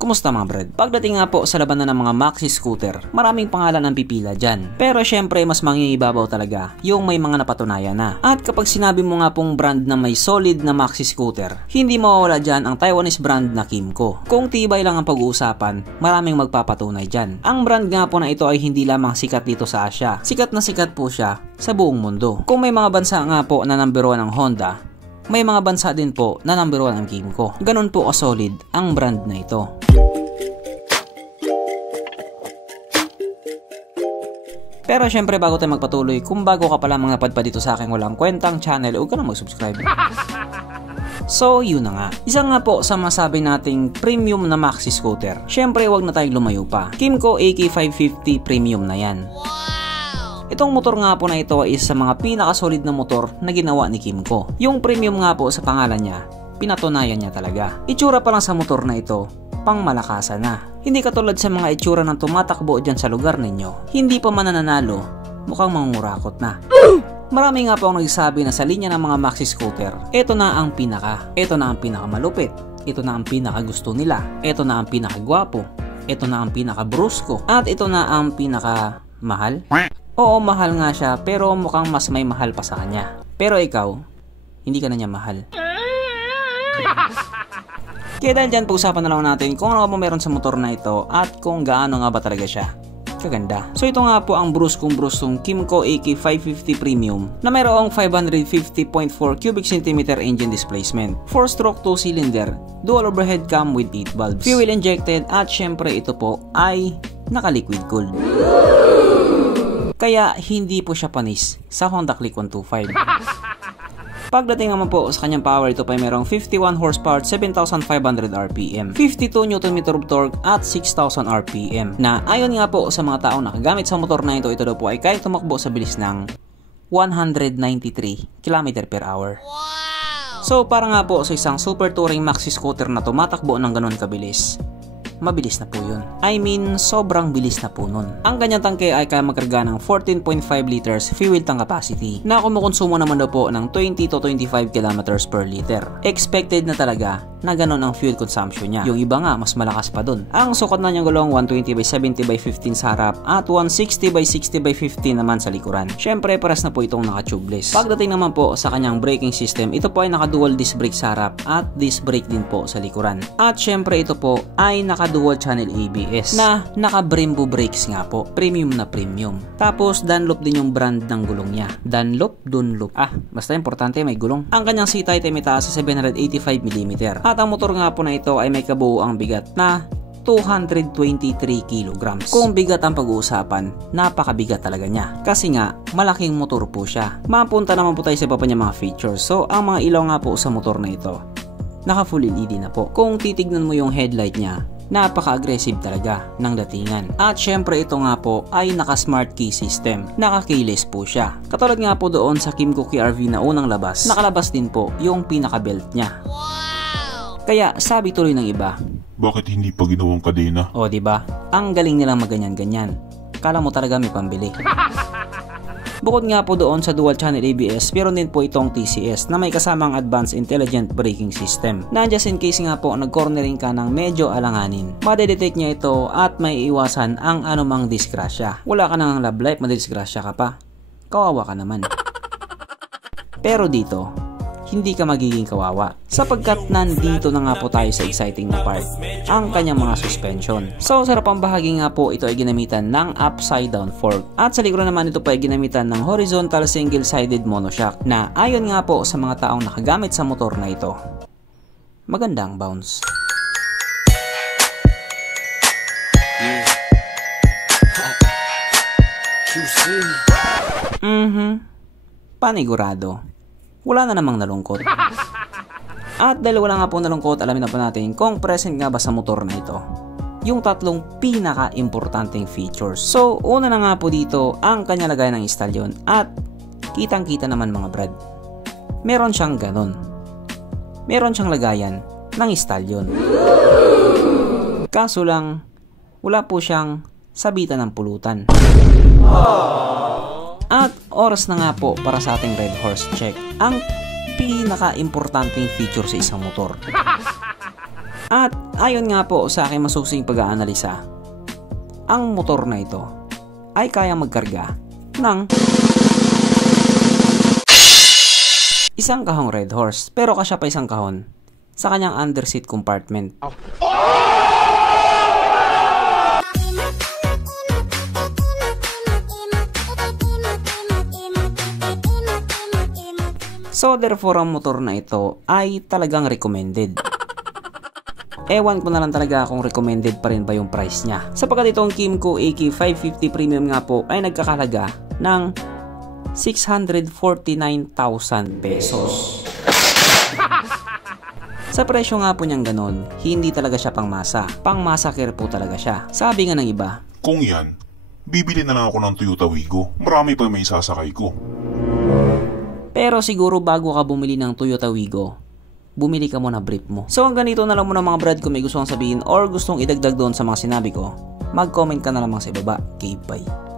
Kumusta mga brad? Pagdating nga po sa labanan ng mga maxi scooter, maraming pangalan ang pipila dyan. Pero syempre mas mangingibabaw talaga yung may mga napatunayan na. At kapag sinabi mo nga pong brand na may solid na maxi scooter, hindi mawawala dyan ang Taiwanese brand na Kymco. Kung tibay lang ang pag-uusapan, maraming magpapatunay dyan. Ang brand nga po na ito ay hindi lamang sikat dito sa Asia. Sikat na sikat po siya sa buong mundo. Kung may mga bansa nga po na number 1 ang Honda, may mga bansa din po na number 1 ang Kymco. Ganon po ka-solid ang brand na ito. Pero syempre bago tayo magpatuloy, kung bago ka pala mga padpa dito sa aking walang kwentang channel, huwag ka na mag-subscribe. So yun na nga. Isa nga po sa masabi nating premium na maxi scooter. Syempre wag na tayong lumayo pa. Kymco AK550 premium na yan. Itong motor nga po na ito is sa mga pinakasolid na motor na ginawa ni Kymco. Yung premium nga po sa pangalan niya, pinatunayan niya talaga. Itsura pa lang sa motor na ito, pang malakasan na. Hindi katulad sa mga itsura ng tumatakbo dyan sa lugar ninyo. Hindi pa mananalo, mukhang mangurakot na. Marami nga po ang nagsabi na sa linya ng mga maxi scooter, ito na ang pinaka. Ito na ang pinakamalupit. Ito na ang pinakagusto nila. Ito na ang pinakagwapo. Ito na ang pinakabrusko. At ito na ang pinakamahal. Oo, mahal nga siya, pero mukhang mas may mahal pa sa kanya. Pero ikaw, hindi ka na niya mahal. Kaya dahil dyan, pag-usapan na lang natin kung ano ba meron sa motor na ito at kung gaano nga ba talaga siya kaganda. So ito nga po ang bruskong Kymco AK550 Premium na mayroong 550.4 cubic centimeter engine displacement, 4-stroke 2-cylinder, dual overhead cam with 8 bulbs, fuel injected, at syempre ito po ay naka-liquid cooled. Kaya hindi po siya panis sa Honda Click 125. Pagdating naman po sa kanyang power, ito pa ay merong 51 horsepower, 7,500 RPM, 52 Nm of torque at 6,000 RPM, na ayon nga po sa mga taong nakagamit sa motor na ito daw po ay kaya tumakbo sa bilis ng 193 km/h. So para nga po sa isang super touring maxi scooter na tumatakbo ng ganun kabilis, mabilis na po yun. I mean, sobrang bilis na po nun. Ang kanyang tangke ay kaya magkarga ng 14.5 liters fuel tank capacity na kumukonsumo naman daw po ng 20 to 25 kilometers per liter. Expected na talaga na ganun ang fuel consumption niya. Yung iba nga, mas malakas pa dun. Ang sukat na niyang gulong 120/70/15 sa harap at 160/60/15 naman sa likuran. Syempre, paras na po itong naka-tubeless. Pagdating naman po sa kanyang braking system, ito po ay naka-dual disc brake sa harap at disc brake din po sa likuran. At syempre, ito po ay naka-dual channel ABS na naka-Brembo brakes nga po. Premium na premium. Tapos, Dunlop din yung brand ng gulong niya. Dunlop. Basta importante may gulong. Ang kanyang seat height ay may taas sa 785mm. At ang motor nga po na ito ay may kabuuang bigat na 223 kilograms. Kung bigat ang pag-uusapan, napakabigat talaga niya. Kasi nga, malaking motor po siya. Mapunta naman po tayo sa iba pa niya mga features. So, ang mga ilaw nga po sa motor na ito, naka full LED na po. Kung titignan mo yung headlight niya, napaka-aggressive talaga ng datingan. At syempre ito nga po ay naka-smart key system. Naka-keyless po siya. Katulad nga po doon sa Kymco KRV na unang labas, nakalabas din po yung pinaka-belt niya. Kaya sabi tuloy ng iba, bakit hindi pa ginawang kadena? O diba? Ang galing nilang maganyan-ganyan. Kala mo talaga may pambili. Bukod nga po doon sa dual channel ABS, meron din po itong TCS na may kasamang advanced intelligent braking system. Na just in case nga po nag-cornering ka ng medyo alanganin, madedetect niya ito at may iwasan ang anumang disgrasya. Wala ka nang love life, madisgrasya ka pa. Kawawa ka naman. Pero dito, hindi ka magiging kawawa sapagkat nandito na nga po tayo sa exciting na part, ang kanyang mga suspension. So sa harapang bahagi nga po, ito ay ginamitan ng upside down fork at sa likuran naman ito pa ay ginamitan ng horizontal single sided monoshock na ayon nga po sa mga taong nakagamit sa motor na ito, magandang bounce. Panigurado. Wala na namang nalungkot. At dahil wala nga po nalungkot, alamin na po natin kung present nga ba sa motor na ito yung tatlong pinaka-importanting features. So, una na nga po dito ang kanya lagayan ng istalyon at kitang-kita naman mga brad. Meron siyang ganon. Meron siyang lagayan ng istalyon. Kaso lang, wala po siyang sabitan ng pulutan. At oras na nga po para sa ating Red Horse Check. Ang pinaka-importanting feature sa isang motor. At ayon nga po sa aking masusing pag-aanalisa, ang motor na ito ay kayang magkarga ng isang kahong Red Horse, pero kasya pa isang kahon sa kanyang underseat compartment. So therefore ang motor na ito ay talagang recommended. Ewan ko na lang talaga kung recommended pa rin ba yung price niya. Sapagkat itong Kymco AK550 Premium nga po ay nagkakalaga ng 649,000 pesos. Sa presyo nga po niyang ganon, hindi talaga siya pangmasa. Pangmasakir po talaga siya. Sabi nga ng iba, Kung yan, bibili na lang ako ng Toyota Wigo. Marami pa may sasakay ko. pero siguro bago ka bumili ng Toyota Wigo, bumili ka muna brief mo. So hanggang dito na lang muna mga brad, kung may gusto kong sabihin or gustong idagdag doon sa mga sinabi ko, mag-comment ka na lamang sa ibaba. Okay, bye.